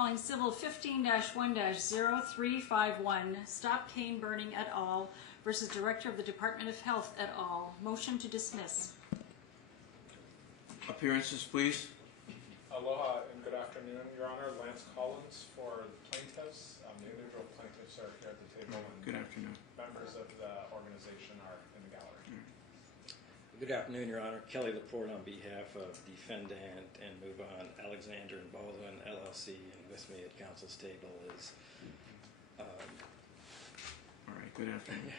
Calling Civil 15-1-0351, Stop Cane Burning et al. Versus Director of the Department of Health et al. Motion to dismiss. Appearances, please. Aloha and good afternoon, Your Honor. Lance Collins for the plaintiffs. The individual plaintiffs are here at the table, and Good afternoon. members of the organization are in the gallery. Good afternoon, Your Honor. Kelly Laporte on behalf of defendant and move on Alexander and Baldwin LLC, and with me at counsel's table is All right, good afternoon.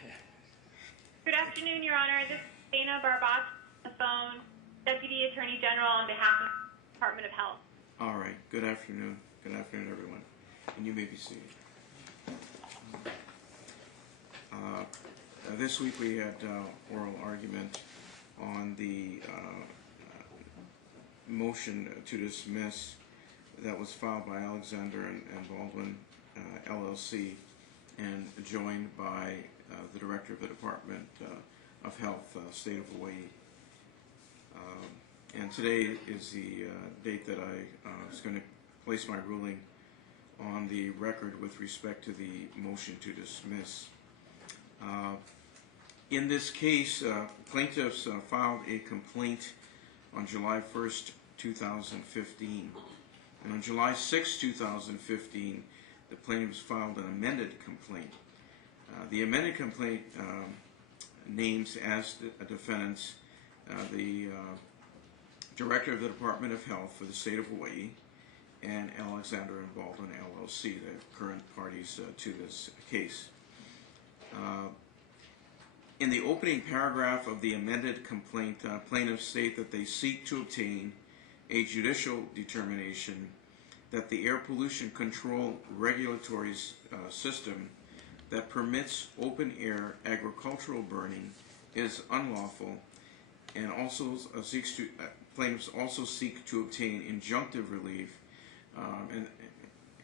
Good afternoon, Your Honor. This is Dana Barbat on the phone, Deputy Attorney General on behalf of the Department of Health. All right, good afternoon. Good afternoon, everyone. And you may be seated. This week we had oral argument on the motion to dismiss that was filed by Alexander and Baldwin LLC and joined by the Director of the Department of Health, State of Hawaii. And today is the date that I was going to place my ruling on the record with respect to the motion to dismiss. In this case, plaintiffs filed a complaint on July 1st, 2015. And on July 6, 2015, the plaintiffs filed an amended complaint. The amended complaint names as defendants the Director of the Department of Health for the State of Hawaii and Alexander and Baldwin LLC, the current parties to this case. In the opening paragraph of the amended complaint, plaintiffs state that they seek to obtain a judicial determination that the air pollution control regulatory system that permits open air agricultural burning is unlawful, and also plaintiffs also seek to obtain injunctive relief,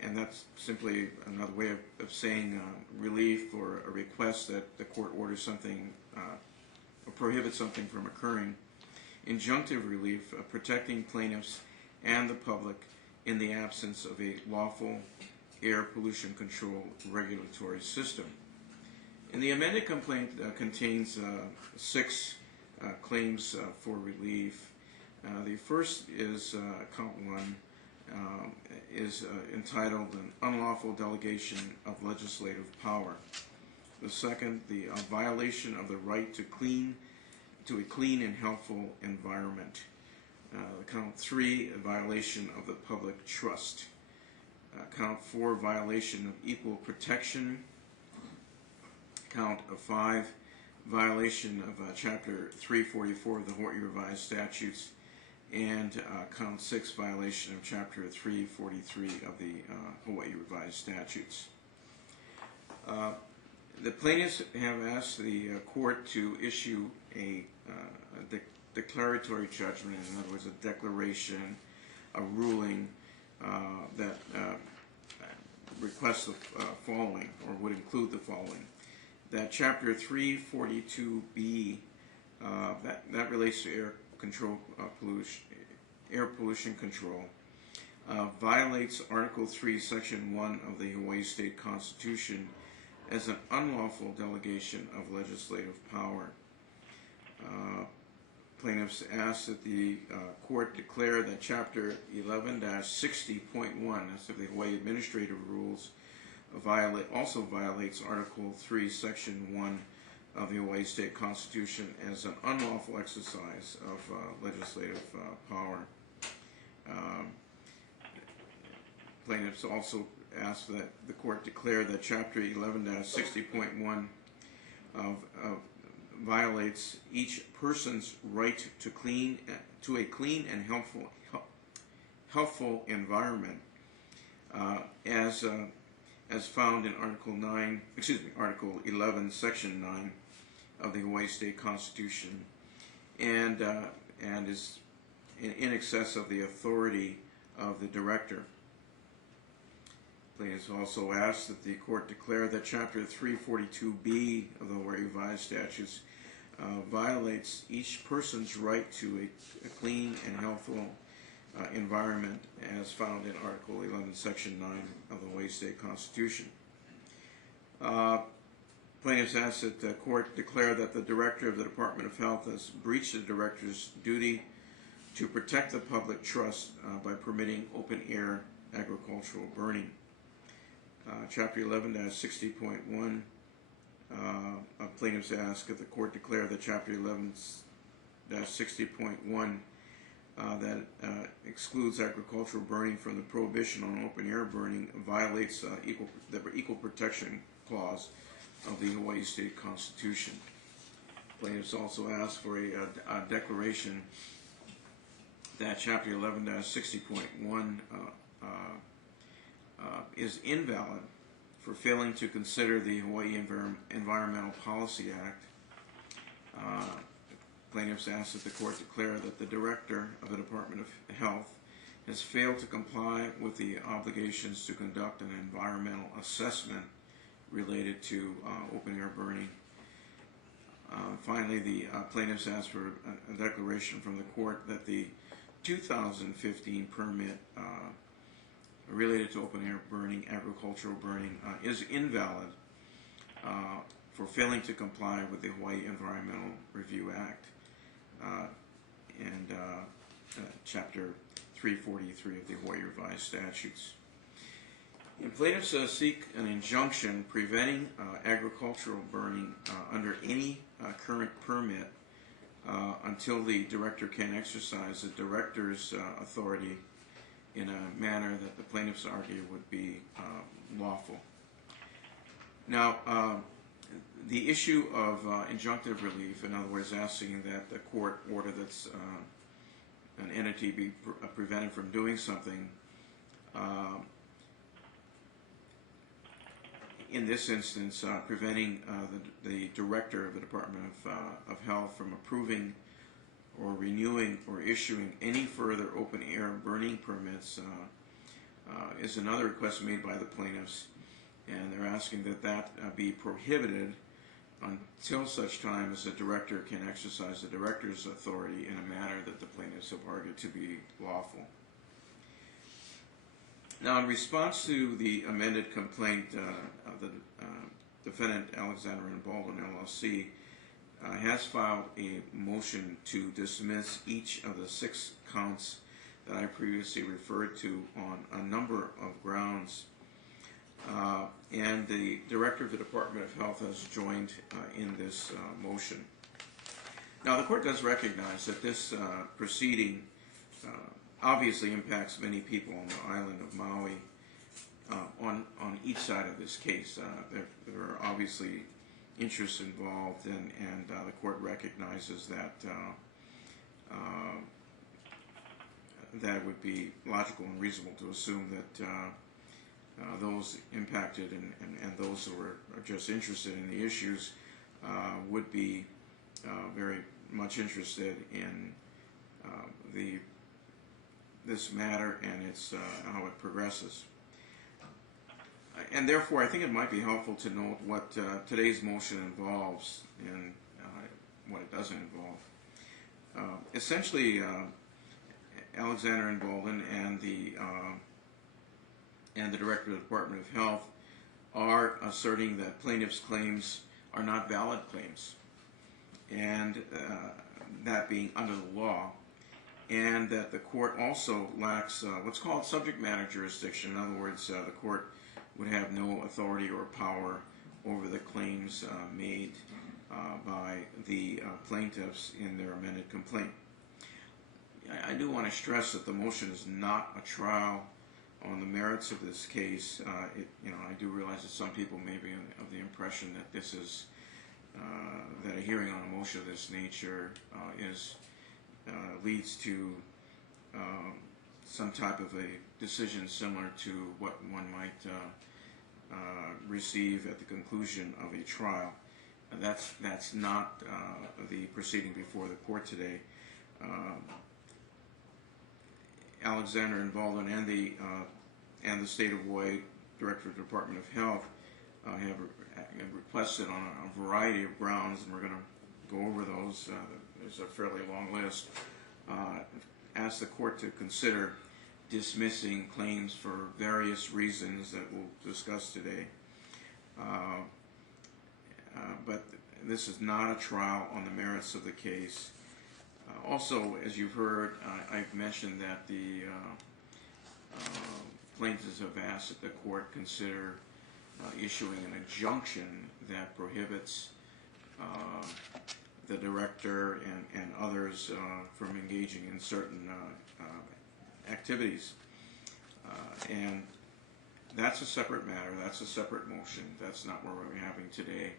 and that's simply another way of saying relief or a request that the court orders something or prohibits something from occurring. Injunctive relief protecting plaintiffs and the public in the absence of a lawful air pollution control regulatory system. And the amended complaint contains 6 claims for relief. The first is count 1. Is entitled an unlawful delegation of legislative power. The second, the violation of the right to a clean and healthful environment. Count 3, a violation of the public trust. Count 4, violation of equal protection. Count 5, violation of Chapter 344 of the Hawaii Revised Statutes. And count 6, violation of Chapter 343 of the Hawaii Revised Statutes. The plaintiffs have asked the court to issue a declaratory judgment, in other words, a declaration, a ruling that requests the following, or would include the following: that Chapter 342B, that relates to air pollution control, violates Article 3, Section 1 of the Hawaii State Constitution as an unlawful delegation of legislative power. Plaintiffs ask that the court declare that Chapter 11-60.1, that's of the Hawaii Administrative Rules, also violates Article 3, Section 1 of the Hawaii State Constitution as an unlawful exercise of legislative power. Plaintiffs also ask that the court declare that Chapter 11-60.1 violates each person's right to a clean and healthful environment, as found in Article 11, Section 9 of the Hawaii State Constitution, and is in excess of the authority of the director. Plaintiffs also ask that the court declare that Chapter 342B of the Hawaii Revised Statutes violates each person's right to a clean and environment as found in Article 11, Section 9 of the Hawaii State Constitution. Plaintiffs ask that the court declare that the director of the Department of Health has breached the director's duty to protect the public trust by permitting open-air agricultural burning. Chapter 11-60.1 plaintiffs ask that the court declare that Chapter 11-60.1 that excludes agricultural burning from the prohibition on open-air burning violates the Equal Protection Clause of the Hawaii State Constitution. Plaintiffs also ask for a declaration that Chapter 11-60.1 is invalid for failing to consider the Hawaii Environmental Policy Act. Plaintiffs ask that the court declare that the director of the Department of Health has failed to comply with the obligations to conduct an environmental assessment related to open-air burning. Finally, the plaintiffs ask for a declaration from the court that the 2015 permit related to open-air burning, agricultural burning, is invalid for failing to comply with the Hawaii Environmental Review Act and Chapter 343 of the Hawaii Revised Statutes. And plaintiffs seek an injunction preventing agricultural burning under any current permit until the director can exercise the director's authority in a manner that the plaintiffs argue would be lawful. Now, the issue of injunctive relief, in other words, asking that the court order that an entity be prevented from doing something, in this instance, preventing the director of the Department of Health from approving or renewing or issuing any further open-air burning permits is another request made by the plaintiffs, and they're asking that that be prohibited until such time as the director can exercise the director's authority in a manner that the plaintiffs have argued to be lawful. Now, in response to the amended complaint of the defendant, Alexander Baldwin, LLC, has filed a motion to dismiss each of the 6 counts that I previously referred to on a number of grounds. And the director of the Department of Health has joined in this motion. Now, the court does recognize that this proceeding obviously impacts many people on the island of Maui on each side of this case. There are obviously interests involved, and the court recognizes that that it would be logical and reasonable to assume that those impacted and those who are just interested in the issues would be very much interested in this matter and its how it progresses. And therefore, I think it might be helpful to note what today's motion involves and what it doesn't involve. Essentially, Alexander Baldwin and the director of the Department of Health are asserting that plaintiffs' claims are not valid claims, and that being under the law, and that the court also lacks what's called subject matter jurisdiction. In other words, the court would have no authority or power over the claims made by the plaintiffs in their amended complaint. I do want to stress that the motion is not a trial on the merits of this case. I do realize that some people may be of the impression that this is that a hearing on a motion of this nature leads to some type of a decision similar to what one might receive at the conclusion of a trial. That's not the proceeding before the court today. Alexander Baldwin and the State of Hawaii Director of the Department of Health have requested on a variety of grounds, and we're going to go over those. There's a fairly long list. asked the court to consider dismissing claims for various reasons that we'll discuss today. But this is not a trial on the merits of the case. Also, as you've heard, I've mentioned that the plaintiffs have asked that the court consider issuing an injunction that prohibits the director and others from engaging in certain activities. And that's a separate matter. That's a separate motion. That's not what we're having today.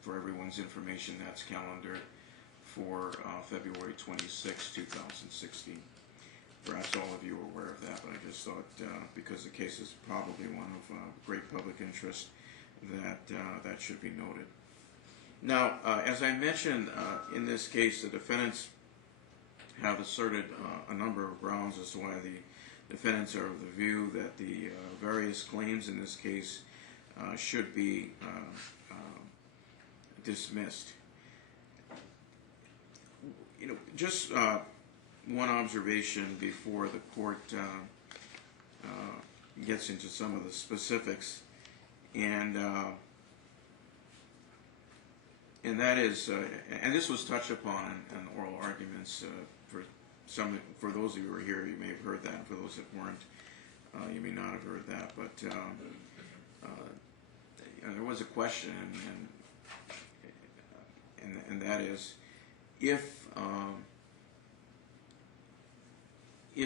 For everyone's information, that's calendared for February 26, 2016. Perhaps all of you are aware of that, but I just thought, because the case is probably one of great public interest, that that should be noted. Now, as I mentioned, in this case, the defendants have asserted a number of grounds as to why the defendants are of the view that the various claims in this case should be dismissed. You know, just one observation before the court gets into some of the specifics, and that is, and this was touched upon in oral arguments for those of you who are here, you may have heard that. For those that weren't, you may not have heard that. But there was a question, and that is, if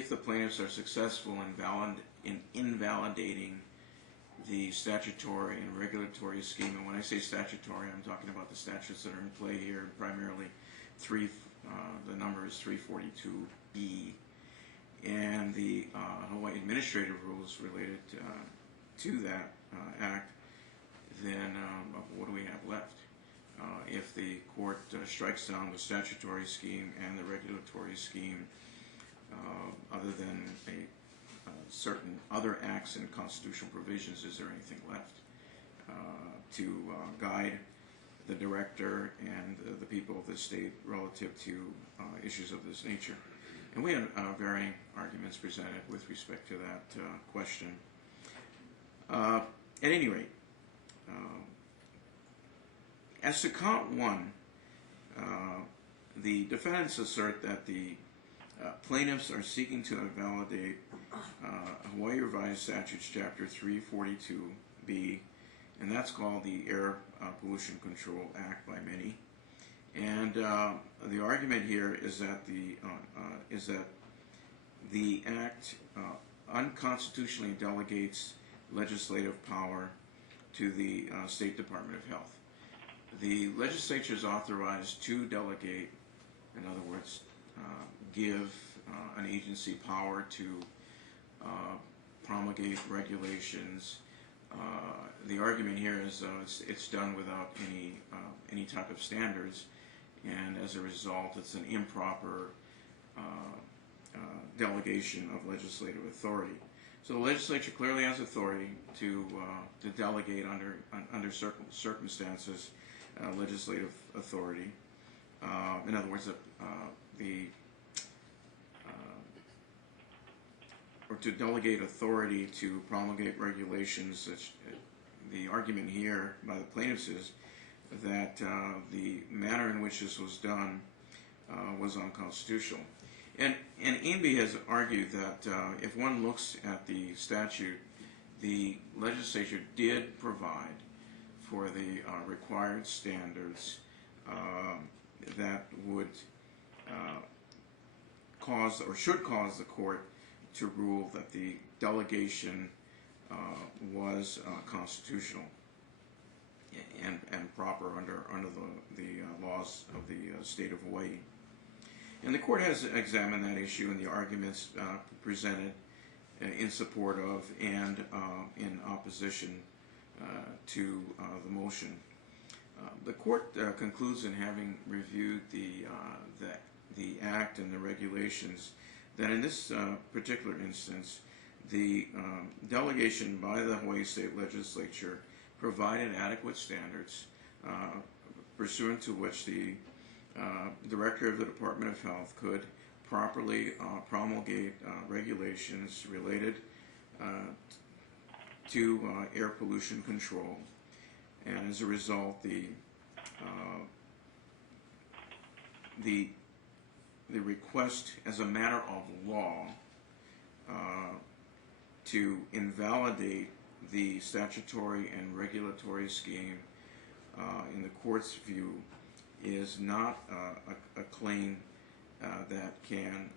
the plaintiffs are successful in invalidating the statutory and regulatory scheme, and when I say statutory, I'm talking about the statutes that are in play here, primarily the number is 342B, and the Hawaii administrative rules related to that act, then what do we have left? If the court strikes down the statutory scheme and the regulatory scheme, other than certain other acts and constitutional provisions, is there anything left to guide the director and the people of the state relative to issues of this nature? And we had varying arguments presented with respect to that question. At any rate, as to count one, the defendants assert that the plaintiffs are seeking to invalidate Hawaii Revised Statutes Chapter 342B, and that's called the Air Pollution Control Act by many. And the argument here is that the act unconstitutionally delegates legislative power to the State Department of Health. The legislature is authorized to delegate, in other words, give an agency power to promulgate regulations. The argument here is it's done without any type of standards, and as a result, it's an improper delegation of legislative authority. So the legislature clearly has authority to delegate under certain circumstances legislative authority. In other words, or to delegate authority to promulgate regulations. The argument here by the plaintiffs is that the manner in which this was done was unconstitutional. And Amby has argued that if one looks at the statute, the legislature did provide for the required standards that would cause or should cause the court to rule that the delegation was constitutional and proper under the laws of the state of Hawaii. And the court has examined that issue and the arguments presented in support of and in opposition to the motion. The court concludes in having reviewed the act and the regulations that in this particular instance, the delegation by the Hawaii State Legislature provided adequate standards pursuant to which the Director of the Department of Health could properly promulgate regulations related to air pollution control, and as a result, the request as a matter of law to invalidate the statutory and regulatory scheme, in the court's view, is not a claim that can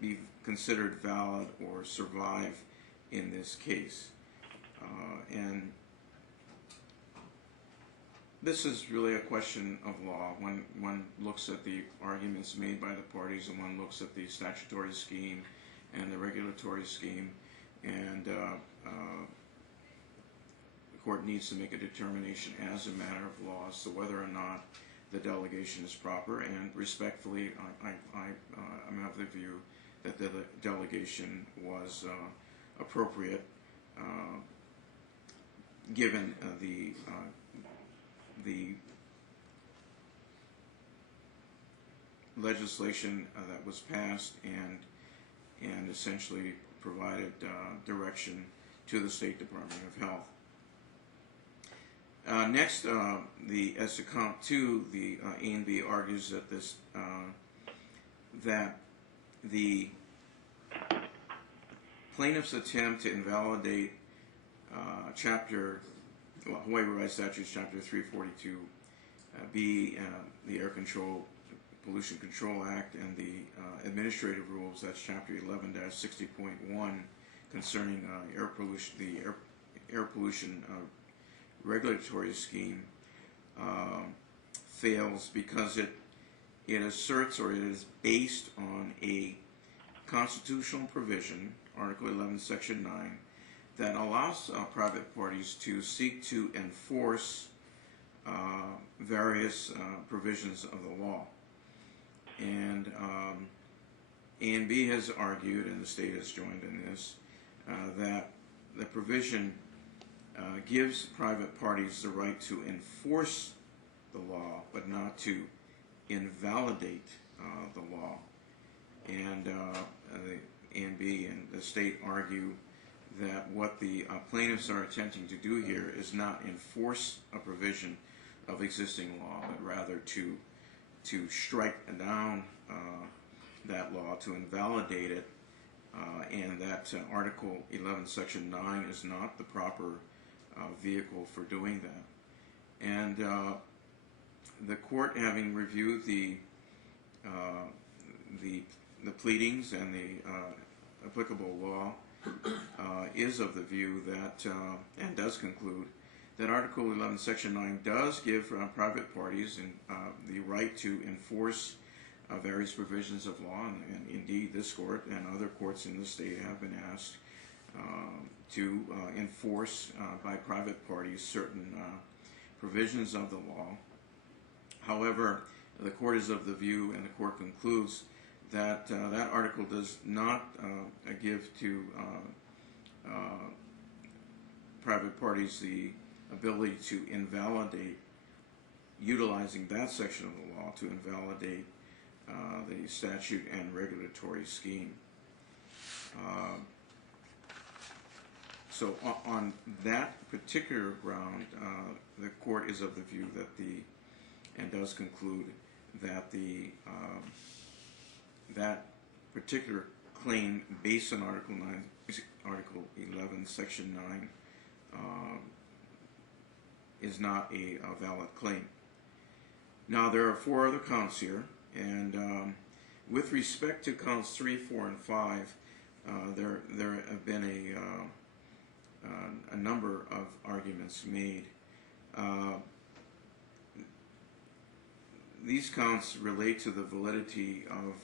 be considered valid or survive in this case. And this is really a question of law. One looks at the arguments made by the parties, and one looks at the statutory scheme and the regulatory scheme, and the court needs to make a determination as a matter of law as to whether or not the delegation is proper. And respectfully, I'm of the view that the delegation was appropriate, given the legislation that was passed and essentially provided direction to the State Department of Health. Next, as to count 2, the A&B argues that that the plaintiff's attempt to invalidate Hawaii Revised Statutes Chapter 342B, the Air Pollution Control Act, and the administrative rules, that's Chapter 11-60.1 concerning air pollution, the air pollution regulatory scheme, fails because it asserts, or it is based on, a constitutional provision, Article 11, Section 9, that allows private parties to seek to enforce various provisions of the law. And A&B has argued, and the state has joined in this, that the provision gives private parties the right to enforce the law, but not to invalidate the law. And the A&B and the state argue that what the plaintiffs are attempting to do here is not enforce a provision of existing law, but rather to strike down that law, to invalidate it, and that Article 11, Section 9 is not the proper vehicle for doing that. And the court, having reviewed the pleadings and the applicable law, is of the view that, and does conclude, that Article 11, Section 9 does give private parties the right to enforce various provisions of law, and indeed this court and other courts in the state have been asked to enforce by private parties certain provisions of the law. However, the court is of the view, and the court concludes, that that article does not give to private parties the ability to invalidate, utilizing that section of the law to invalidate the statute and regulatory scheme. So on that particular ground, the court is of the view that and does conclude that that particular claim based on Article 11, Section 9 is not a valid claim. Now, there are 4 other counts here, and with respect to counts 3, 4, and 5, there have been a number of arguments made. These counts relate to the validity of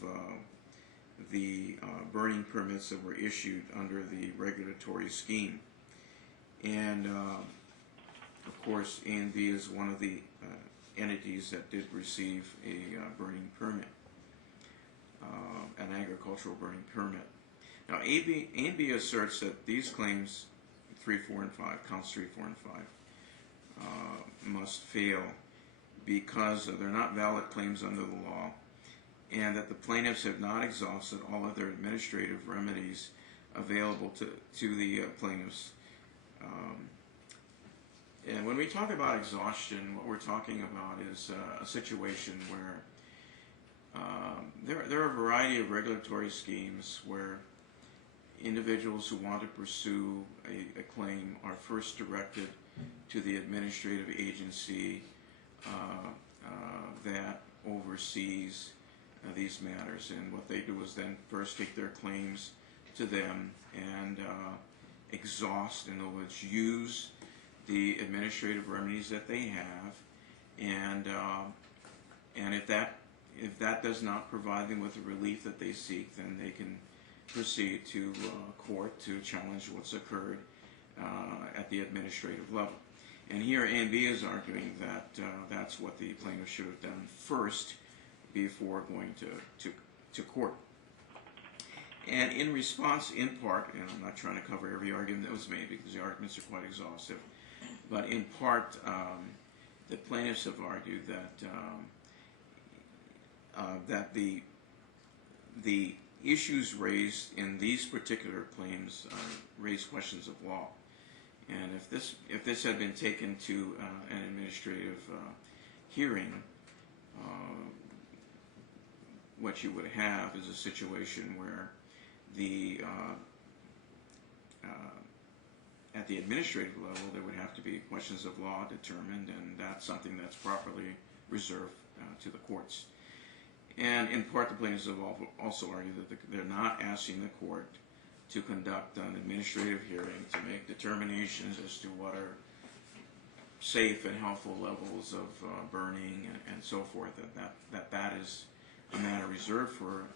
the burning permits that were issued under the regulatory scheme. And of course, A&B is one of the entities that did receive a burning permit, an agricultural burning permit. Now, A&B asserts that these claims, 3, 4, and 5, counts 3, 4, and 5, must fail because they're not valid claims under the law, and that the plaintiffs have not exhausted all other administrative remedies available to the plaintiffs. And when we talk about exhaustion, what we're talking about is a situation where there are a variety of regulatory schemes where individuals who want to pursue a claim are first directed to the administrative agency that oversees these matters. And what they do is then first take their claims to them and exhaust, in other words, use the administrative remedies that they have, and if that does not provide them with the relief that they seek, then they can proceed to court to challenge what's occurred at the administrative level. And here A&B is arguing that that's what the plaintiff should have done first before going to court. And in response, in part, and I'm not trying to cover every argument that was made because the arguments are quite exhaustive, but in part, the plaintiffs have argued that the issues raised in these particular claims raise questions of law. And if this had been taken to an administrative hearing, what you would have is a situation where at the administrative level there would have to be questions of law determined, and that's something that's properly reserved to the courts. And in part, the plaintiffs have also argued that they're not asking the court to conduct an administrative hearing to make determinations as to what are safe and helpful levels of burning and so forth, that is a matter reserved for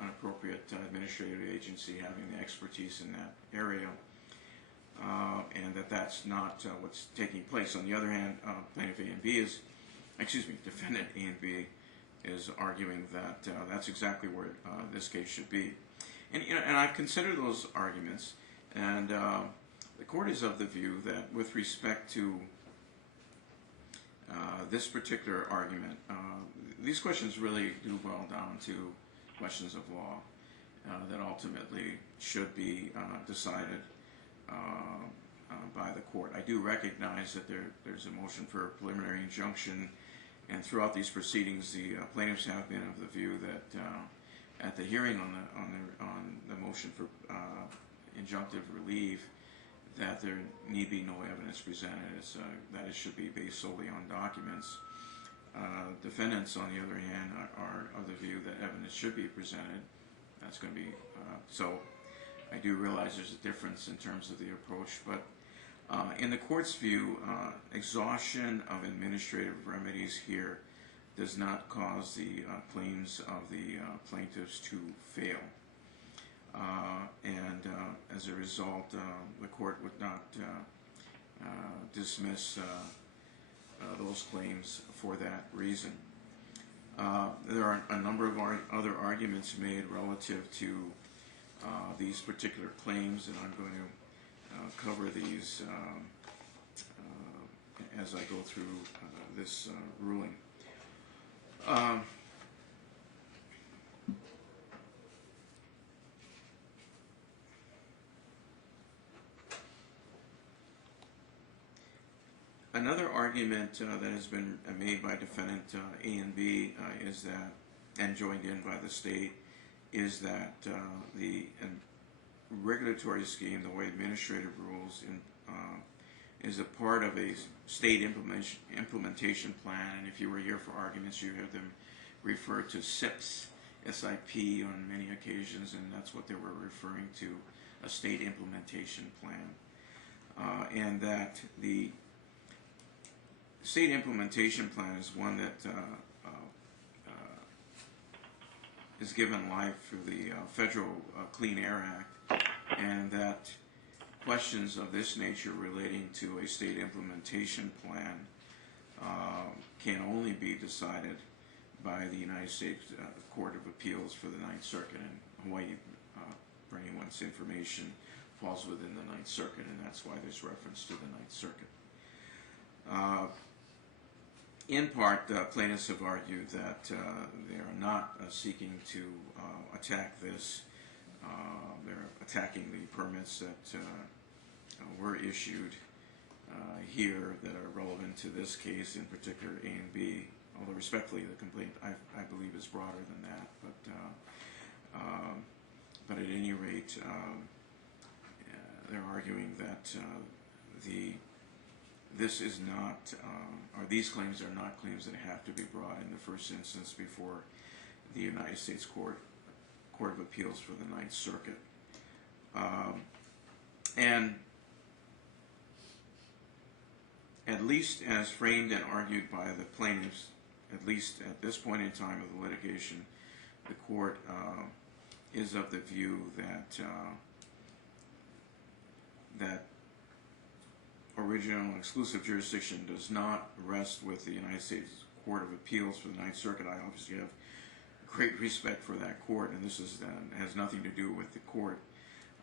an appropriate administrative agency having the expertise in that area, and that's not what's taking place. On the other hand, defendant A&B is arguing that that's exactly where this case should be. And I've considered those arguments, and the court is of the view that with respect to this particular argument, these questions really do boil down to questions of law that ultimately should be decided by the court. I do recognize that there's a motion for a preliminary injunction, and throughout these proceedings, the plaintiffs have been of the view that at the hearing on the motion for injunctive relief, that there need be no evidence presented, that it should be based solely on documents. Defendants, on the other hand, are of the view that evidence should be presented. That's going to be so. I do realize there's a difference in terms of the approach, but in the court's view, exhaustion of administrative remedies here does not cause the claims of the plaintiffs to fail. And as a result, the court would not dismiss those claims for that reason. There are a number of other arguments made relative to these particular claims, and I'm going to cover these as I go through this ruling. Another argument that has been made by defendant A&B is that, and joined in by the state, is that the regulatory scheme, the way administrative rules, is a part of a state implementation plan. And if you were here for arguments, you heard them refer to SIP on many occasions, and that's what they were referring to, a state implementation plan. And that the state implementation plan is one that is given life through the Federal Clean Air Act, and that questions of this nature relating to a state implementation plan can only be decided by the United States Court of Appeals for the Ninth Circuit, and Hawaii, for anyone's information, falls within the Ninth Circuit, and that's why there's reference to the Ninth Circuit. In part, plaintiffs have argued that they are not seeking to attack this. They're attacking the permits that were issued here that are relevant to this case, in particular A and B, although respectfully the complaint I believe is broader than that. But at any rate, they're arguing that this is not, or these claims are not claims that have to be brought in the first instance before the United States Court of Appeals for the Ninth Circuit. And at least as framed and argued by the plaintiffs, at least at this point in time of the litigation, the court is of the view that that original and exclusive jurisdiction does not rest with the United States Court of Appeals for the Ninth Circuit. I obviously have great respect for that court, and this is has nothing to do with the court,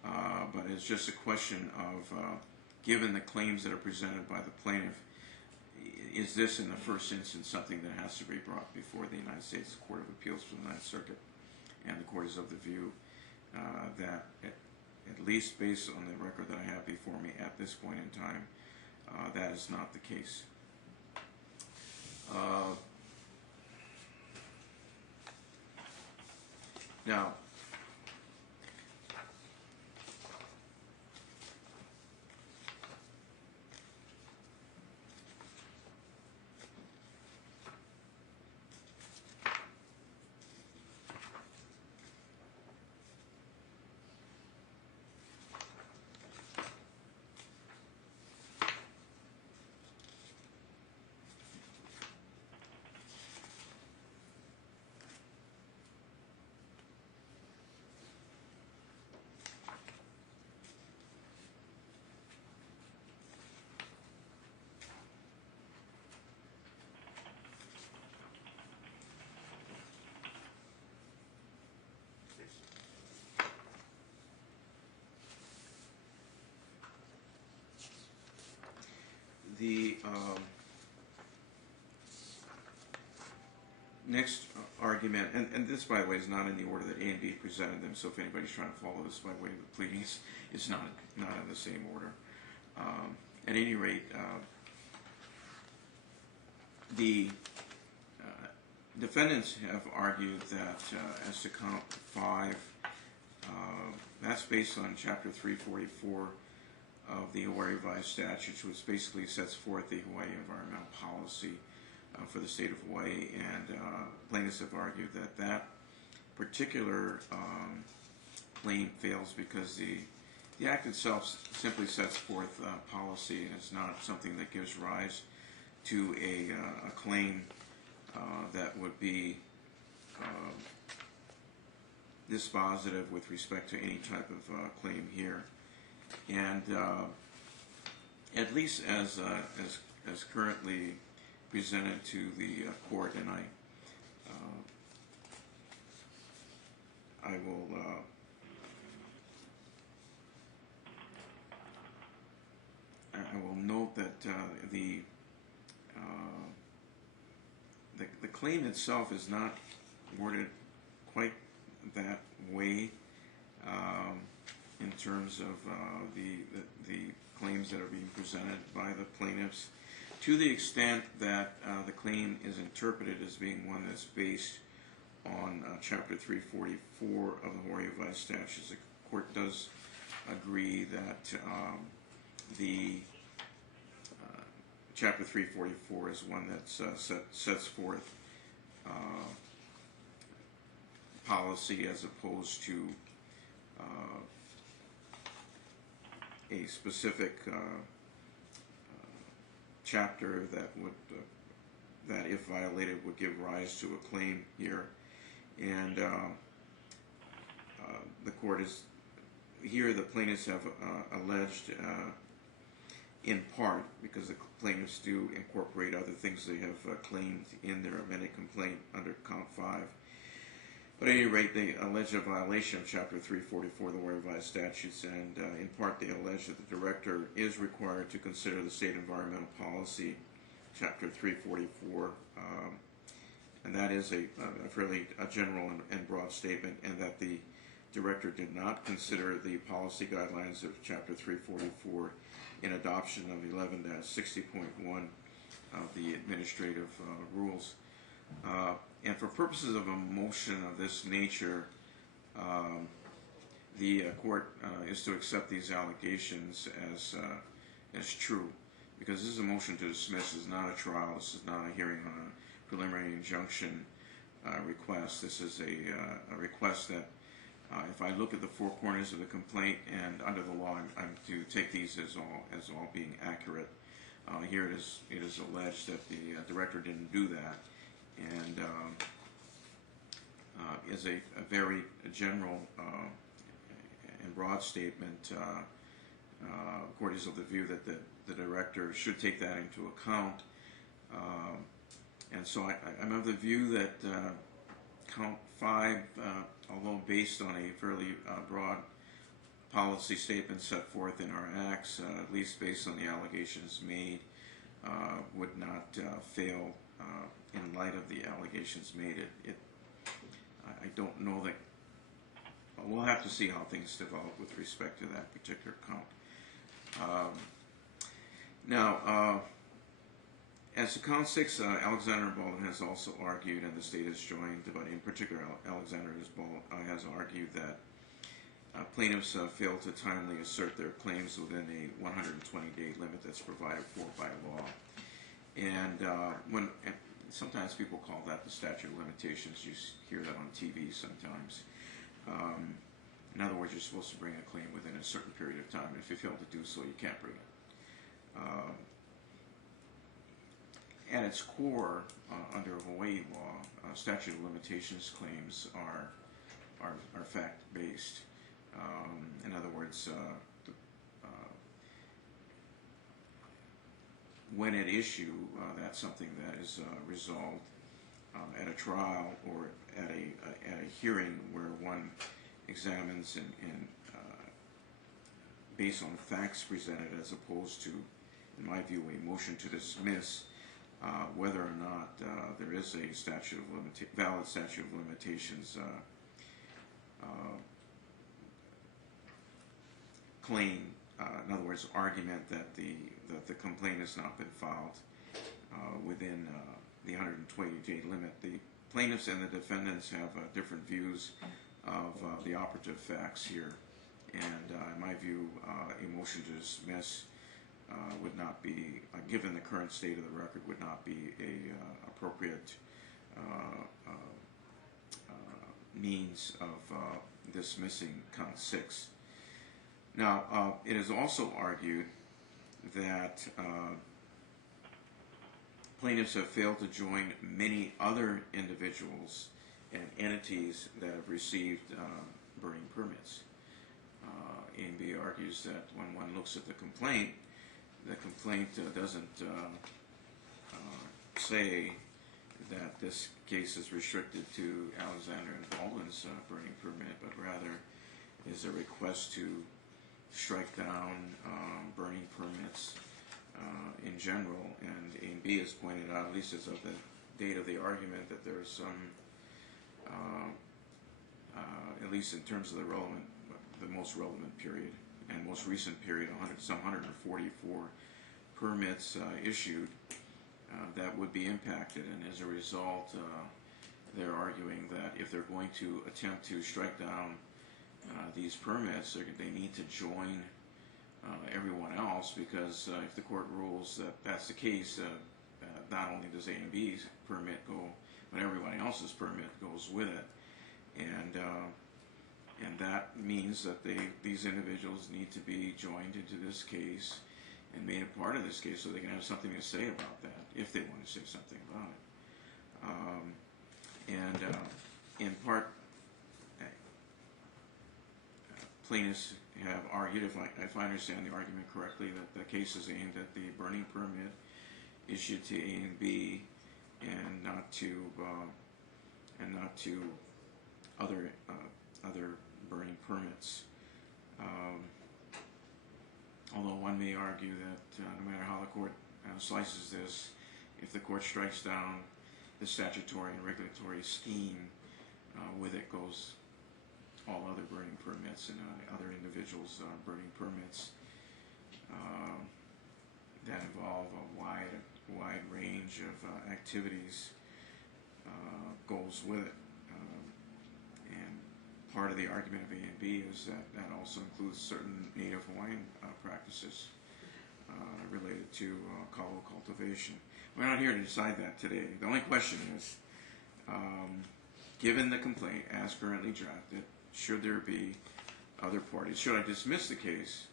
but it's just a question of, given the claims that are presented by the plaintiff, is this in the first instance something that has to be brought before the United States Court of Appeals for the Ninth Circuit? And the court is of the view that, at least based on the record that I have before me at this point in time, that is not the case. Now, the next argument, and this, by the way, is not in the order that A and B presented them, so if anybody's trying to follow this by way of the pleadings, it's not in the same order. At any rate, the defendants have argued that as to count 5, that's based on Chapter 344 of the Hawaii Revised Statutes, which basically sets forth the Hawaii environmental policy for the state of Hawaii, and plaintiffs have argued that that particular claim fails because the Act itself simply sets forth policy, and it's not something that gives rise to a claim that would be dispositive with respect to any type of claim here. And at least as currently presented to the court, and I will note that the claim itself is not worded quite that way in terms of the claims that are being presented by the plaintiffs, to the extent that the claim is interpreted as being one that's based on Chapter 344 of the Hawaii Revised Statutes. The court does agree that the Chapter 344 is one that sets forth policy as opposed to a specific chapter that would, that if violated would give rise to a claim here. And the court is here, the plaintiffs have alleged in part, because the plaintiffs do incorporate other things they have claimed in their amended complaint under count 5. But at any rate, they allege a violation of Chapter 344 of the Hawaii Revised Statutes, and in part they allege that the director is required to consider the state environmental policy Chapter 344, and that is a fairly general and broad statement, and that the director did not consider the policy guidelines of Chapter 344 in adoption of 11-60.1 of the administrative rules. And for purposes of a motion of this nature, the court is to accept these allegations as true, because this is a motion to dismiss. This is not a trial. This is not a hearing on a preliminary injunction request. This is a request that if I look at the four corners of the complaint and under the law, I'm to take these as all being accurate. Here it is alleged that the director didn't do that, and is a very general and broad statement. The court is of the view that the director should take that into account, and so I'm of the view that count 5, although based on a fairly broad policy statement set forth in our acts, at least based on the allegations made, would not fail in light of the allegations made. I don't know that. We'll have to see how things develop with respect to that particular count. Now, as to count 6, Alexander Baldwin has also argued, and the state has joined, but in particular Alexander has argued that plaintiffs failed to timely assert their claims within a 120-day limit that's provided for by law. And sometimes people call that the statute of limitations. You hear that on TV sometimes. In other words, you're supposed to bring a claim within a certain period of time. If you fail to do so, you can't bring it. At its core, under Hawaii law, statute of limitations claims are fact-based. In other words, when at issue, that's something that is resolved at a trial or at a hearing where one examines and based on facts presented, as opposed to, in my view, a motion to dismiss whether or not there is a valid statute of limitations claim. In other words, argument that the complaint has not been filed within the 120-day limit. The plaintiffs and the defendants have different views of the operative facts here, and in my view, a motion to dismiss would not be, given the current state of the record, would not be a appropriate means of dismissing count 6. Now, it is also argued that plaintiffs have failed to join many other individuals and entities that have received burning permits. A&B argues that when one looks at the complaint doesn't say that this case is restricted to Alexander and Baldwin's burning permit, but rather is a request to strike down burning permits in general. And A&B has pointed out, at least as of the date of the argument, that there's some, at least in terms of the most relevant period and most recent period, some 144 permits issued that would be impacted. And as a result, they're arguing that if they're going to attempt to strike down these permits, they need to join everyone else, because if the court rules that that's the case, not only does A&B's permit go, but everybody else's permit goes with it, and that means that these individuals need to be joined into this case and made a part of this case, so they can have something to say about that, if they want to say something about it. In part, plaintiffs have argued, if I understand the argument correctly, that the case is aimed at the burning permit issued to A&B and not to other burning permits. Although one may argue that no matter how the court slices this, if the court strikes down the statutory and regulatory scheme, with it goes all other burning permits and other individuals' burning permits that involve a wide range of activities goes with it. And part of the argument of A and B is that that also includes certain native Hawaiian practices related to kalo cultivation. We're not here to decide that today. The only question is, given the complaint as currently drafted, should there be other parties? Should I dismiss the case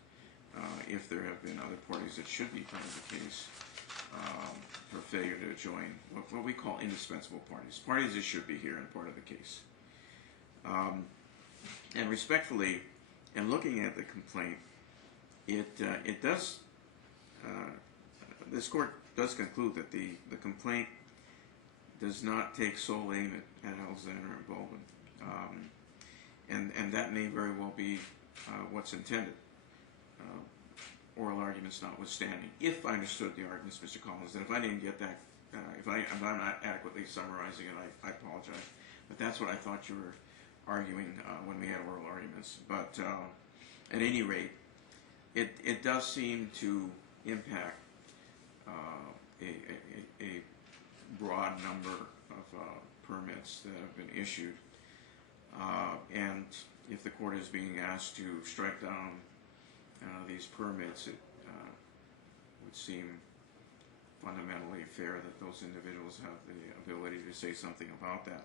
if there have been other parties that should be part of the case for failure to join what we call indispensable parties, parties that should be here and part of the case? And respectfully, in looking at the complaint, it does. This court does conclude that the complaint does not take sole aim at Alexander and Baldwin, and that may very well be what's intended. Oral arguments notwithstanding, if I understood the arguments, Mr. Collins, and if I didn't get that, if I'm not adequately summarizing it, I apologize. But that's what I thought you were arguing when we had oral arguments. But at any rate, it does seem to impact a broad number of permits that have been issued. And if the court is being asked to strike down these permits, it would seem fundamentally fair that those individuals have the ability to say something about that.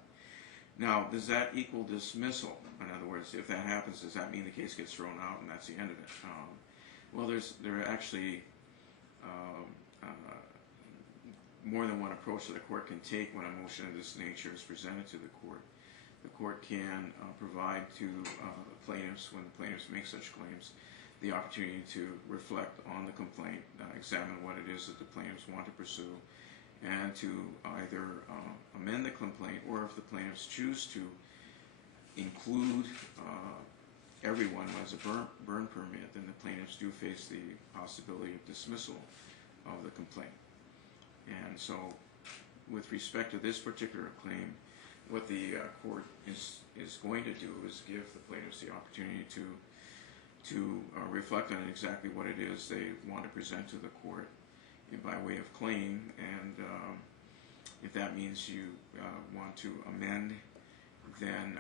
Now, does that equal dismissal? In other words, if that happens, does that mean the case gets thrown out and that's the end of it? Well, there are actually more than one approach that a court can take when a motion of this nature is presented to the court. The court can provide to plaintiffs, when the plaintiffs make such claims, the opportunity to reflect on the complaint, examine what it is that the plaintiffs want to pursue, and to either amend the complaint, or if the plaintiffs choose to include everyone who has a burn permit, then the plaintiffs do face the possibility of dismissal of the complaint. And so, with respect to this particular claim, what the court is going to do is give the plaintiffs the opportunity to reflect on exactly what it is they want to present to the court by way of claim, and if that means you want to amend, then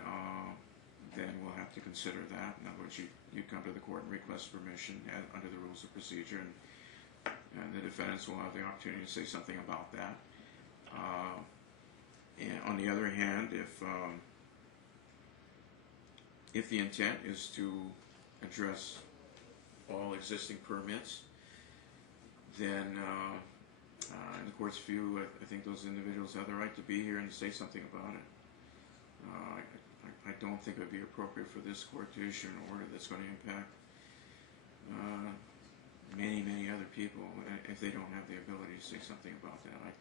we'll have to consider that. In other words, you come to the court and request permission under the rules of procedure, and the defendants will have the opportunity to say something about that. And on the other hand, if the intent is to address all existing permits, then in the court's view, I think those individuals have the right to be here and to say something about it. I don't think it would be appropriate for this court to issue an order that's going to impact many other people if they don't have the ability to say something about that.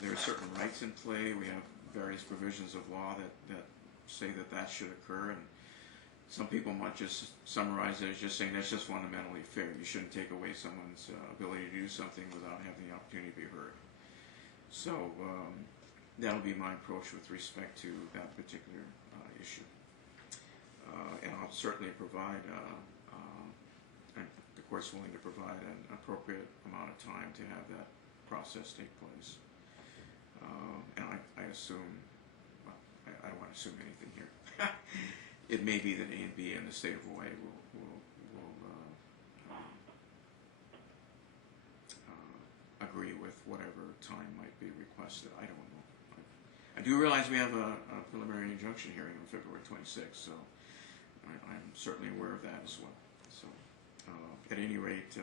There are certain rights in play. We have various provisions of law that say that should occur, and some people might just summarize it as just saying that's just fundamentally fair. You shouldn't take away someone's ability to do something without having the opportunity to be heard. So that'll be my approach with respect to that particular issue. And I'll certainly provide, the court's willing to provide an appropriate amount of time to have that process take place. And I assume, well, I don't want to assume anything here. It may be that A and B in the state of Hawaii will agree with whatever time might be requested. I don't know. I do realize we have a preliminary injunction hearing on February 26th, so I'm certainly aware of that as well. So, at any rate,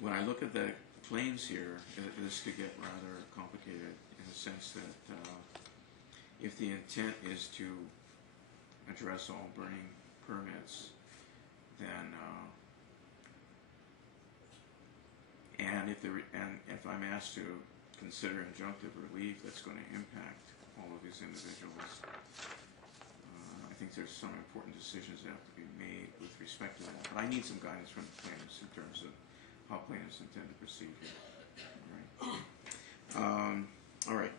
when I look at the claims here, this could get rather complicated in the sense that if the intent is to address all burning permits, then and if I'm asked to consider injunctive relief that's going to impact all of these individuals, I think there's some important decisions that have to be made with respect to that. But I need some guidance from the plaintiffs in terms of how plaintiffs intend to proceed here. All right.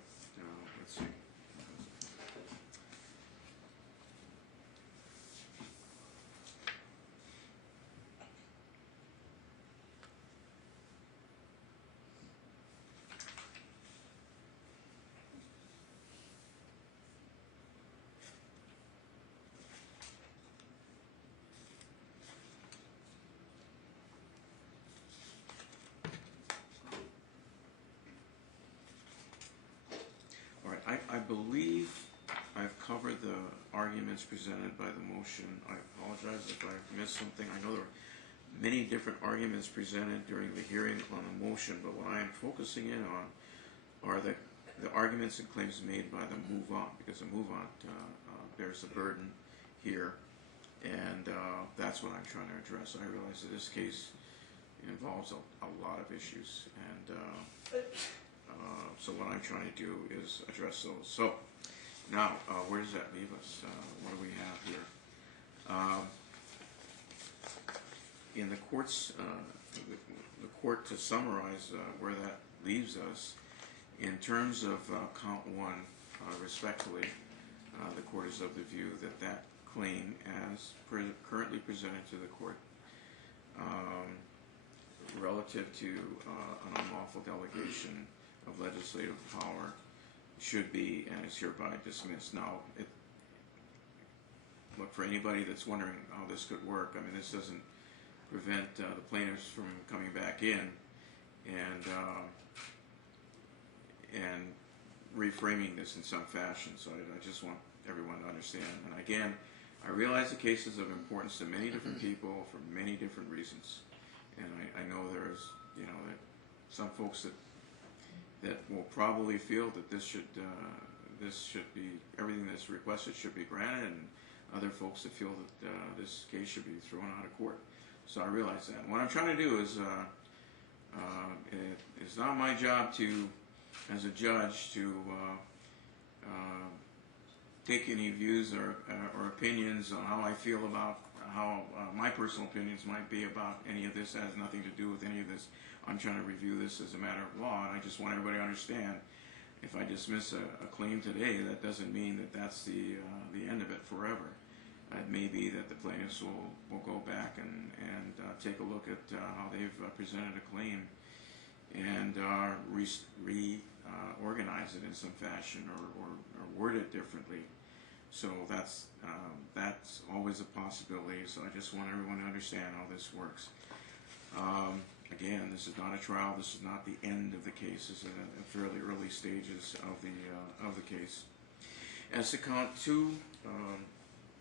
Let's see. I believe I've covered the arguments presented by the motion. I apologize if I missed something. I know there were many different arguments presented during the hearing on the motion, but what I am focusing in on are the arguments and claims made by the move-on, because the move-on bears the burden here, and that's what I'm trying to address. I realize that this case involves a lot of issues, and so what I'm trying to do is address those. So now, where does that leave us? What do we have here? In the court's, the court, to summarize where that leaves us, in terms of count one, respectfully, the court is of the view that that claim, as currently presented to the court, relative to an unlawful delegation of legislative power, should be and is hereby dismissed. Now, look, for anybody that's wondering how this could work, I mean, this doesn't prevent the plaintiffs from coming back in and reframing this in some fashion. So I just want everyone to understand. And again, I realize the case is of importance to many different people for many different reasons. And I know there's, that some folks that will probably feel that this should be, everything that's requested should be granted, and other folks that feel that this case should be thrown out of court. So I realize that. And what I'm trying to do is, it's not my job to, as a judge, to take any views or opinions on how I feel about how my personal opinions might be about any of this. It has nothing to do with any of this. I'm trying to review this as a matter of law, and I just want everybody to understand, if I dismiss a claim today, that doesn't mean that that's the end of it forever. It may be that the plaintiffs will go back and take a look at how they've presented a claim and reorganize it in some fashion or word it differently. So that's always a possibility. So I just want everyone to understand how this works. Again, this is not a trial. This is not the end of the case. This is at fairly early stages of the case. As to count two,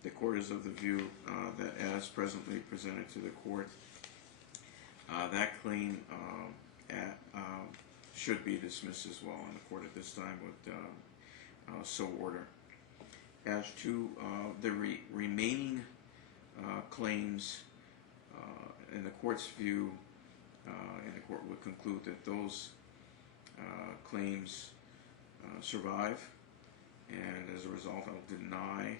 the court is of the view that, as presently presented to the court, that claim should be dismissed as well, and the court at this time would so order. As to the remaining claims, in the court's view, and the court would conclude that those claims survive, and as a result, I'll deny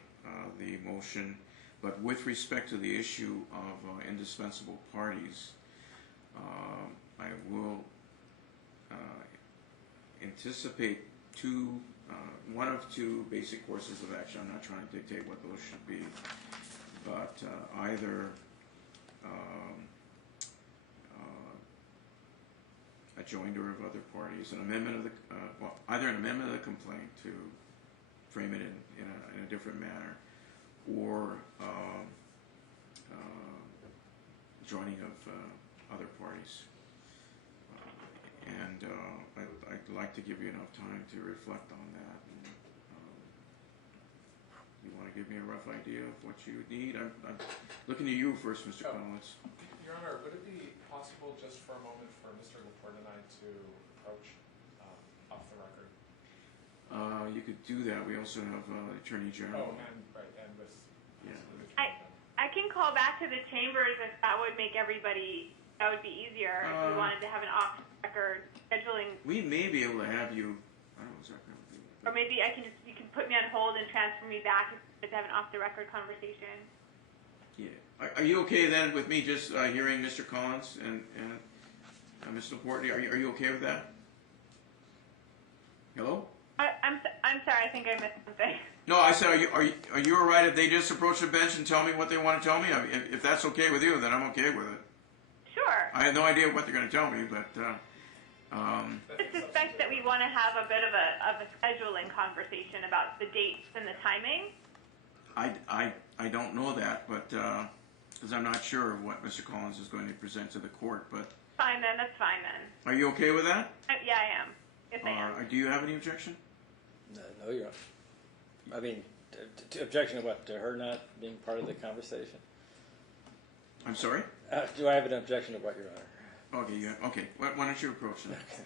the motion. But with respect to the issue of indispensable parties, I will anticipate one of two basic courses of action. I'm not trying to dictate what those should be, but either a joinder of other parties, an amendment of the either an amendment of the complaint to frame it in a different manner, or joining of other parties. And I'd like to give you enough time to reflect on that. And, you want to give me a rough idea of what you need? I'm looking to you first, Mr. Collins. Your Honor, would it be possible just for a moment for Mr. Laporte and I to approach off the record? You could do that. We also have Attorney General. Oh, and with... Yeah. I can call back to the chambers if that would make everybody, that would be easier if we wanted to have an off-record scheduling. We may be able to have you, I don't know exactly what to do. Or maybe you can put me on hold and transfer me back to have an off-the-record conversation. Yeah. Are you okay then with me just hearing Mr. Collins and Mr. Portney? Are you okay with that? Hello? I'm sorry. I think I missed something. No, I said, are you all right if they just approach the bench and tell me what they want to tell me? I mean, if that's okay with you, then I'm okay with it. Sure. I have no idea what they're going to tell me, but I suspect that we want to have a bit of a scheduling conversation about the dates and the timing. I don't know that, but because I'm not sure of what Mr. Collins is going to present to the court. But Fine then. That's fine then. are you okay with that? Yeah, I am. Yes, I am. Do you have any objection? No, Your Honor. I mean, objection to what? To her not being part of the conversation? I'm sorry? Do I have an objection to what, Your Honor? Okay, yeah. Okay. Why don't you approach them? Okay.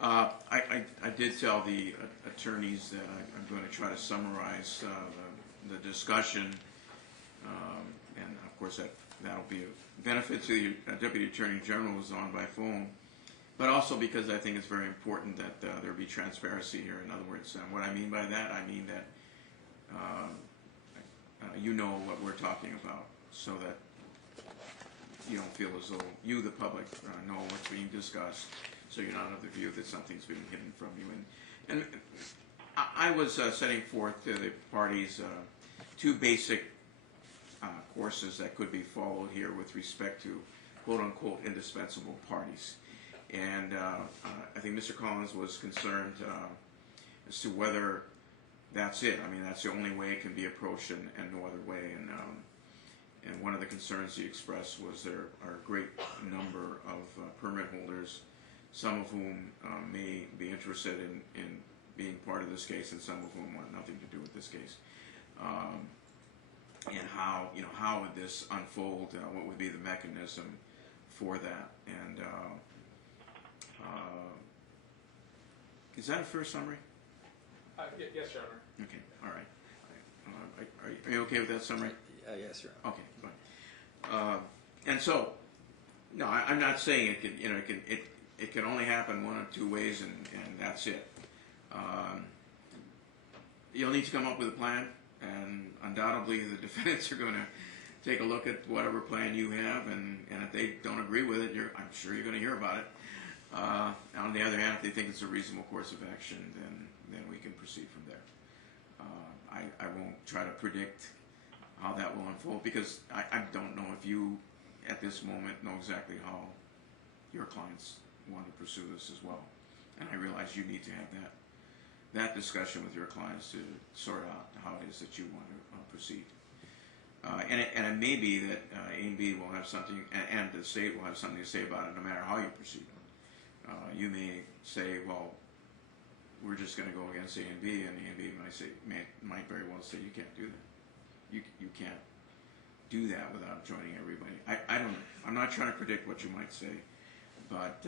I did tell the attorneys that I'm going to try to summarize the discussion, and of course that'll be a benefit to the Deputy Attorney General who's on by phone, but also because I think it's very important that there be transparency here. In other words, what I mean by that, I mean that you know what we're talking about, so that you don't feel as though you, the public, know what's being discussed, so you're not of the view that something's being hidden from you. And I was setting forth to the parties two basic courses that could be followed here with respect to quote-unquote indispensable parties. And I think Mr. Collins was concerned as to whether that's it. I mean, that's the only way it can be approached and no other way. And one of the concerns he expressed was there are a great number of permit holders, some of whom may be interested in being part of this case, and some of whom want nothing to do with this case. And how would this unfold? What would be the mechanism for that? And is that a fair summary? Yes, Your Honor. Okay, all right. Are you okay with that summary? Yes, Your Honor. Okay, fine. And so, no, I'm not saying it can. It can only happen one of two ways, and that's it. You'll need to come up with a plan, and undoubtedly the defendants are going to take a look at whatever plan you have, and if they don't agree with it, I'm sure you're going to hear about it. On the other hand, if they think it's a reasonable course of action, then we can proceed from there. I won't try to predict how that will unfold because I don't know if you, at this moment, know exactly how your clients want to pursue this as well. And I realize you need to have that discussion with your clients to sort out how it is that you want to proceed. And it may be that A and B will have something, and the state will have something to say about it no matter how you proceed. You may say, well, we're just going to go against A and B, and A and B might very well say you can't do that. You can't do that without joining everybody. I don't know. I'm not trying to predict what you might say, but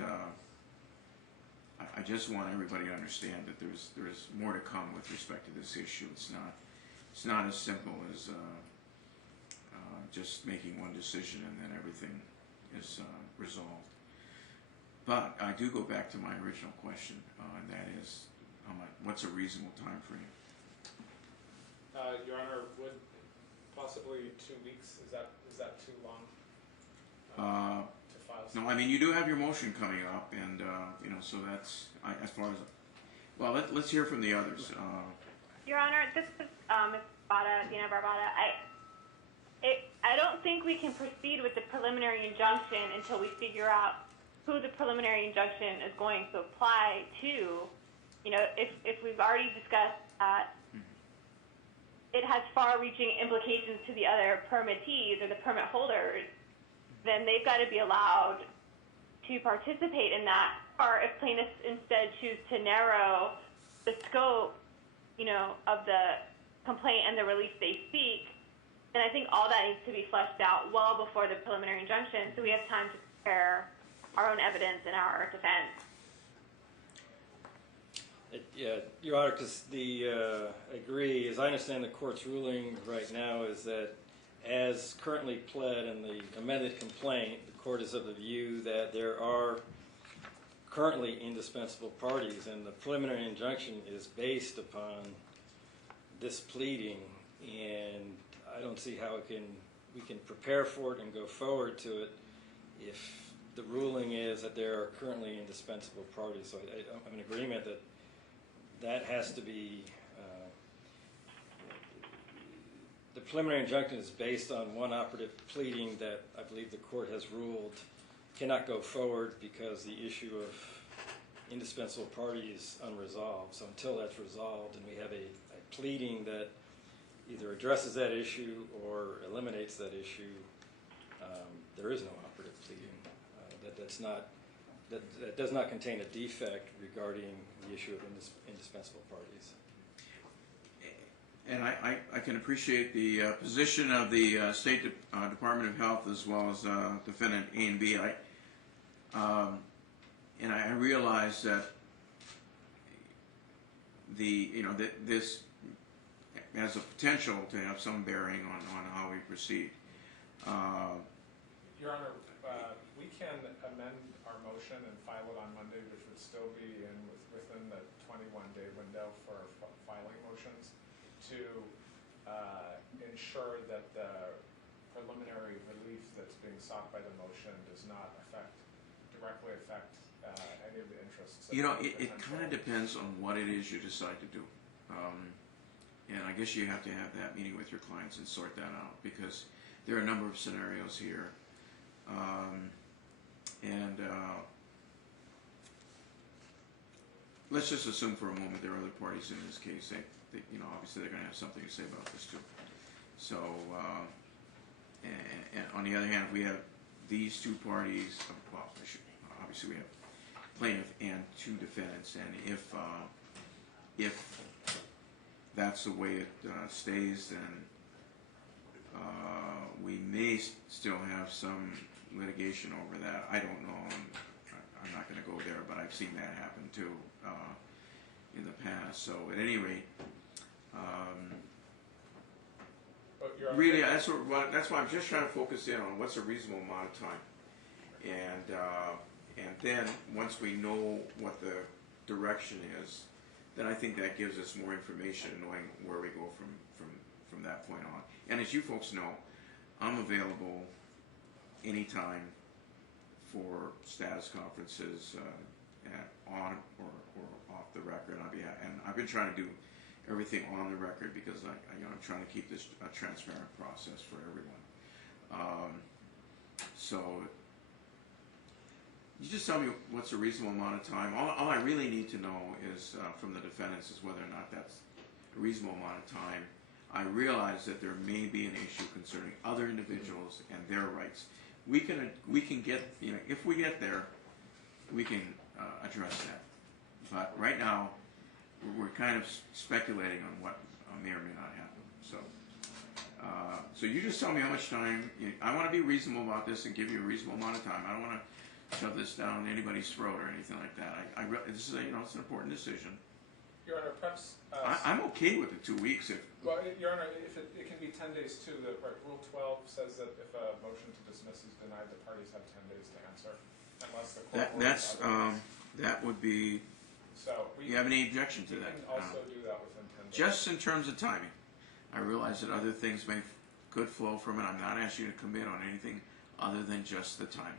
I just want everybody to understand that there's more to come with respect to this issue. It's not as simple as just making one decision and then everything is resolved. But I do go back to my original question, and that is, what's a reasonable time frame? Your Honor, would possibly 2 weeks, is that too long to file? No, I mean, you do have your motion coming up, and so that's as far as. Well, let's hear from the others. Your Honor, this is Ms. Barbata, Dina Barbata. I don't think we can proceed with the preliminary injunction until we figure out who the preliminary injunction is going to apply to. If we've already discussed that it has far-reaching implications to the other permittees or the permit holders, then they've got to be allowed to participate in that. Or if plaintiffs instead choose to narrow the scope, of the complaint and the relief they seek, then I think all that needs to be fleshed out well before the preliminary injunction, so we have time to prepare our own evidence and our defense. Yeah, Your Honor, because I agree, as I understand the court's ruling right now, is that as currently pled in the amended complaint, the court is of the view that there are currently indispensable parties, and the preliminary injunction is based upon this pleading, and I don't see how we can prepare for it and go forward to it if the ruling is that there are currently indispensable parties. So I'm in agreement that has to be, the preliminary injunction is based on one operative pleading that I believe the court has ruled cannot go forward because the issue of indispensable party is unresolved. So until that's resolved and we have a pleading that either addresses that issue or eliminates that issue, there is no operative pleading. That does not contain a defect regarding the issue of indispensable parties. And I can appreciate the position of the State Department of Health as well as defendant A and B. And I realize that this has a potential to have some bearing on how we proceed. Your Honor, we can amend our motion and file it on Monday, which would still be within the 21-day window for filing motions, to ensure that the preliminary relief that's being sought by the motion does not directly affect any of the interests. It kind of depends on what it is you decide to do. And I guess you have to have that meeting with your clients and sort that out, because there are a number of scenarios here. Let's just assume for a moment there are other parties in this case. Obviously they're going to have something to say about this too. So, and on the other hand, we have these two parties. Well, obviously we have plaintiff and two defendants, and if that's the way it stays, then we may still have some litigation over that. I don't know. I'm not going to go there, but I've seen that happen too in the past. So at any rate, really, that's why I'm just trying to focus in on what's a reasonable amount of time, and then once we know what the direction is, then I think that gives us more information in knowing where we go from that point on. And as you folks know, I'm available anytime for status conferences, on or off the record. And I've been trying to do everything on the record because I'm trying to keep this a transparent process for everyone. So you just tell me what's a reasonable amount of time. All I really need to know is from the defendants is whether or not that's a reasonable amount of time. I realize that there may be an issue concerning other individuals and their rights. We can get, if we get there, we can address that. But right now, we're kind of speculating on what may or may not happen. So you just tell me how much time. I want to be reasonable about this and give you a reasonable amount of time. I don't want to shove this down anybody's throat or anything like that. This is it's an important decision. Your Honor, perhaps... I'm okay with the 2 weeks. Well, Your Honor, if it can be 10 days too. Rule 12 says that if a motion to dismiss is denied, the parties have 10 days to answer, unless the court orders otherwise. That would be... So you have any objection to that? We can also do that within 10 days. Just in terms of timing. I realize that other things could flow from it. I'm not asking you to commit on anything other than just the timing.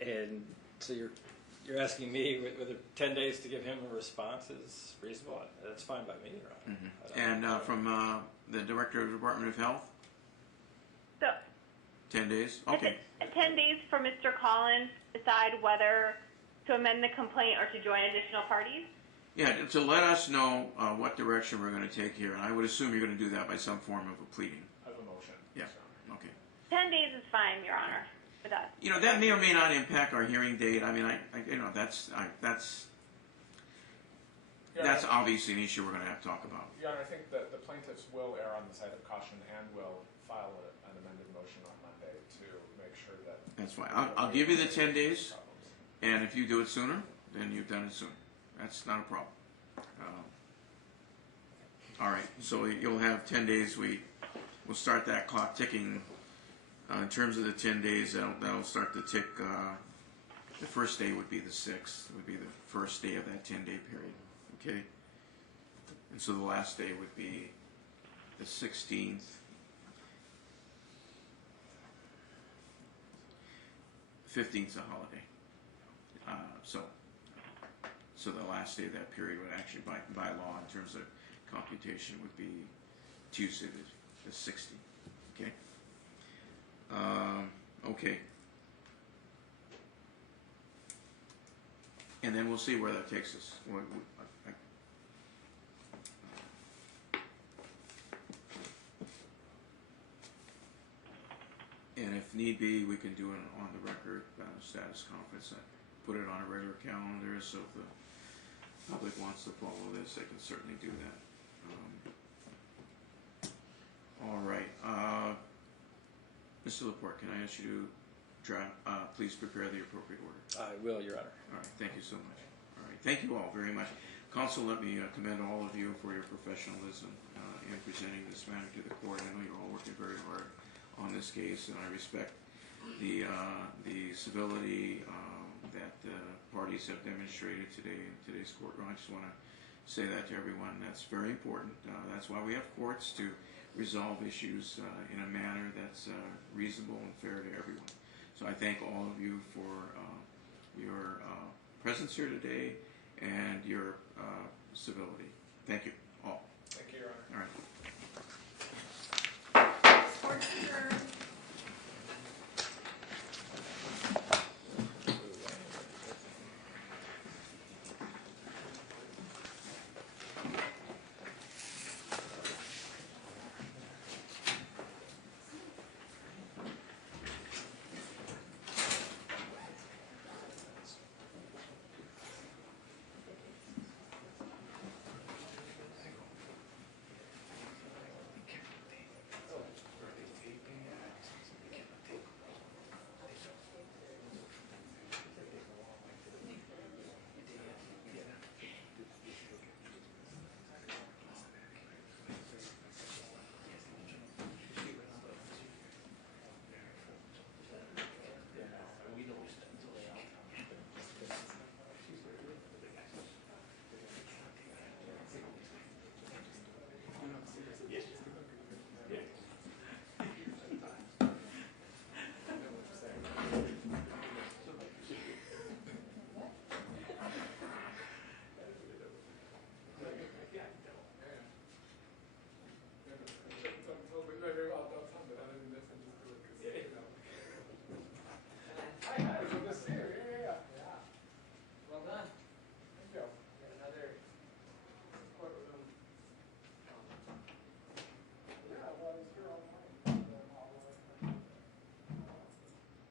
And so you're asking me whether 10 days to give him a response is reasonable? That's fine by me, Your Honor. Mm-hmm. And from the Director of the Department of Health? So 10 days? Okay. 10 days for Mr. Collins to decide whether to amend the complaint or to join additional parties? Yeah, to let us know what direction we're going to take here. And I would assume you're going to do that by some form of a pleading. Of a motion. Yeah. Yes, Your Honor. Okay. 10 days is fine, Your Honor, with us. That may or may not impact our hearing date. I mean, that's obviously an issue we're going to have to talk about. Your Honor, I think that the plaintiffs will err on the side of caution and will file an amended motion on Monday to make sure that... That's fine. I'll give you the 10 days, and if you do it sooner, then you've done it sooner. That's not a problem. All right, so you'll have 10 days. We'll start that clock ticking. In terms of the 10 days, that'll start to tick. The first day would be the 6th, would be the first day of that 10-day period, okay? And so the last day would be the 16th. 15th is a holiday. So the last day of that period would actually, by law, in terms of computation, would be Tuesday the 16th, okay? Okay. And then we'll see where that takes us. And if need be, we can do an on-the-record status conference. Put it on a regular calendar, so if the public wants to follow this, they can certainly do that. All right. Mr. Laporte, can I ask you to please prepare the appropriate order? I will, Your Honor. All right, thank you so much. All right, thank you all very much. Counsel, let me commend all of you for your professionalism in presenting this matter to the court. I know you're all working very hard on this case, and I respect the civility that the parties have demonstrated today in today's courtroom. I just want to say that to everyone. That's very important. That's why we have courts, to resolve issues in a manner that's reasonable and fair to everyone. So I thank all of you for your presence here today and your civility. Thank you all. Thank you, Your Honor. All right.